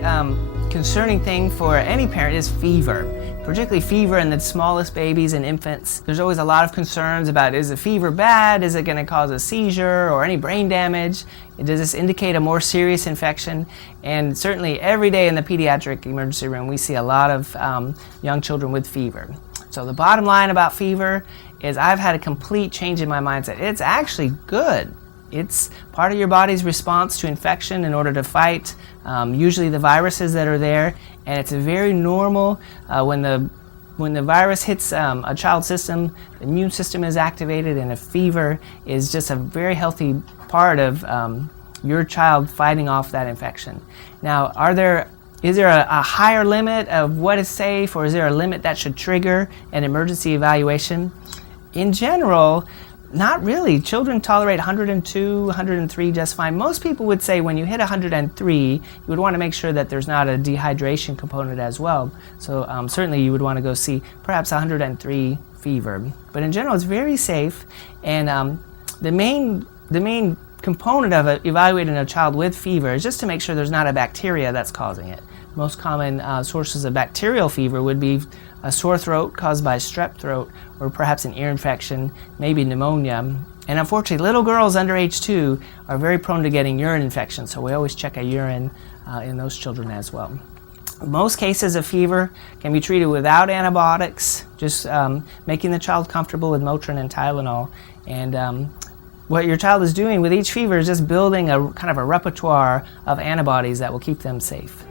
big concerning thing for any parent is fever, particularly fever in the smallest babies and infants. There's always a lot of concerns about, is the fever bad? Is it going to cause a seizure or any brain damage? Does this indicate a more serious infection? And certainly every day in the pediatric emergency room we see a lot of young children with fever. So the bottom line about fever is I've had a complete change in my mindset. It's actually good. It's part of your body's response to infection in order to fight usually the viruses that are there, and it's very normal when the virus hits a child's system, the immune system is activated, and a fever is just a very healthy part of your child fighting off that infection. Now, is there a higher limit of what is safe, or is there a limit that should trigger an emergency evaluation? In general, not really. Children tolerate 102, 103 just fine. Most people would say when you hit 103, you would want to make sure that there's not a dehydration component as well. So certainly you would want to go see perhaps 103 fever. But in general, it's very safe. And the main component of evaluating a child with fever is just to make sure there's not a bacteria that's causing it. Most common sources of bacterial fever would be a sore throat caused by strep throat, or perhaps an ear infection, maybe pneumonia. And unfortunately, little girls under age 2 are very prone to getting urine infections, so we always check a urine in those children as well. Most cases of fever can be treated without antibiotics, just making the child comfortable with Motrin and Tylenol. And what your child is doing with each fever is just building a kind of a repertoire of antibodies that will keep them safe.